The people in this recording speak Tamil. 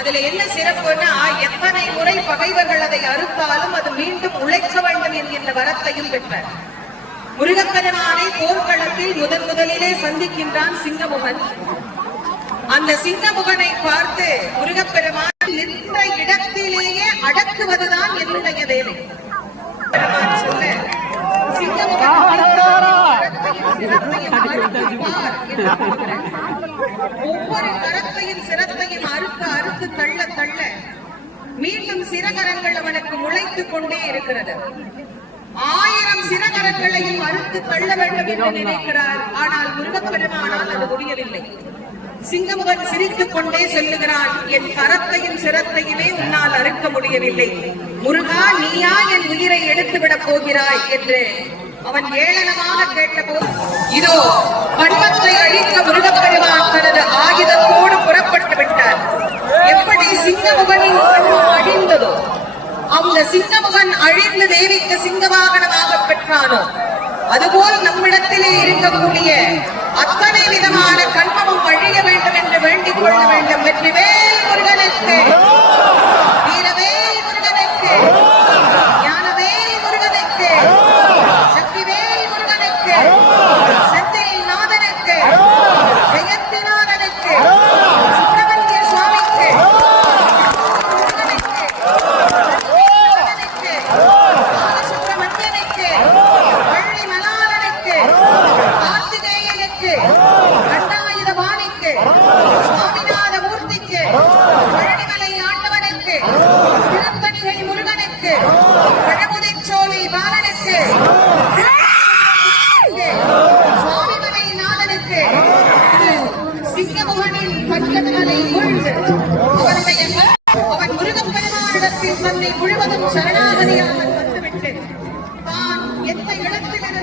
அதுல என்ன சிறப்புன்னா எத்தனை முறை பகைவர்கள் அதை அறுத்தாலும் அது மீண்டும் உழைக்க வேண்டும் என்கின்ற வரத்தையும் பெற்றார். முருகப்பெருமானை போர்க்களத்தில் முதலிலே சந்திக்கின்றான் சிங்கமுகன். அந்த சிங்கமுகனை பார்த்து முருகப்பெருமான் நின்ற இடத்திலேயே அடக்குவதுதான் என்னுடைய வேலை சொல்ல ஒவ்வொரு கரத்தையும் சிரத்தையும் அறுத்து தள்ள தள்ள மீண்டும் சிறகரங்கள் அவனுக்கு முளைத்துக் கொண்டே இருக்கிறது. 1000 சிறகரங்களையும் அறுத்து தள்ள வேண்டும் என்று நினைக்கிறார். ஆனால் முருகப்பெருமானால் அது முடியவில்லை. சிங்கமுகன் சிரித்துக் கொண்டே சொல்லுகிறான், என் கரத்தையும் சிரத்தையுமே உன்னால் அறுக்க முடியவில்லை. முருகா, நீயா என் உயிரை எடுத்துவிடப் போகிறாய் என்று அவன் ஏளனமாக கேட்டபோது, இதோ பண்பத்தை அழிக்க முருகப்பெருமான் தனது ஆயுதத்தோடு புறப்பட்டு விட்டார். எப்படி சிங்கமுகனின் கண்ணும் அழிந்ததோ, அந்த சிங்கமுகன் அழிந்து தேவிக்கு சிங்கவாகனமாக பெற்றானோ, அதுபோல் நம்மிடத்திலே இருக்கக்கூடிய அத்தனை விதமான கண்மமும் அழிய வேண்டும் என்று வேண்டிக் கொள்ள வேண்டும். வெற்றிவேல் முருகனுக்கு, வீரவேல் முருகனுக்கு, ஞானவேல் முருகனுக்கு, சக்திவேல் முருகனுக்கு, செந்தில் நாதனுக்கு, ஜெயந்திநாதனுக்கு, சுப்பிரமணிய சுவாமிக்கு, முருகனுக்கு, சுப்பிரமணியனுக்கு, வள்ளி மலாலனுக்கு, கார்த்திகேயனுக்கு, கண்டாயுதபாணிக்கு, சுவாமிநாத மூர்த்திக்கு, பழனிமலை ஆண்டவனுக்கு, திருத்தணிகை முருகனுக்கு, பழமுதிர்ச்சோலை பாலனுக்கு, சுவாமிமலை நாதனுக்கு, சிங்கமுகனின் பஞ்சத்தலை உழ்ந்து அவன் முருகப்பெருமானிடத்தில் தன்னை முழுவதும் சரணாகதியாக வந்துவிட்டு தான் எந்த இடத்திலிருந்து